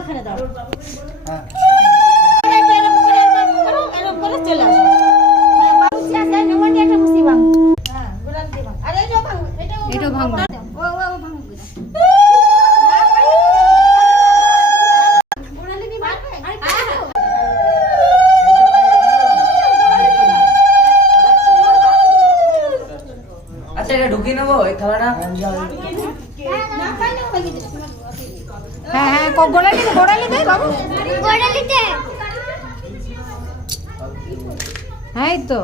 ওখানে দাও। এরকম করে চলে আসো। বাবুচি আছে নমন্ডি একটা মুসি ভাঙ। হ্যাঁ গোলাম দি ভাঙ। আরে এটাও ভাঙ, এটাও ভাঙ। ও ভাঙ কইরা। গোলালি দি ভাঙ। আচ্ছা এটা ঢুকিয়ে নেবো এই থালাটা। হ্যাঁ হ্যাঁ গোড়ালি দে বাবু, গোলালি দে। হ্যাঁ এই তো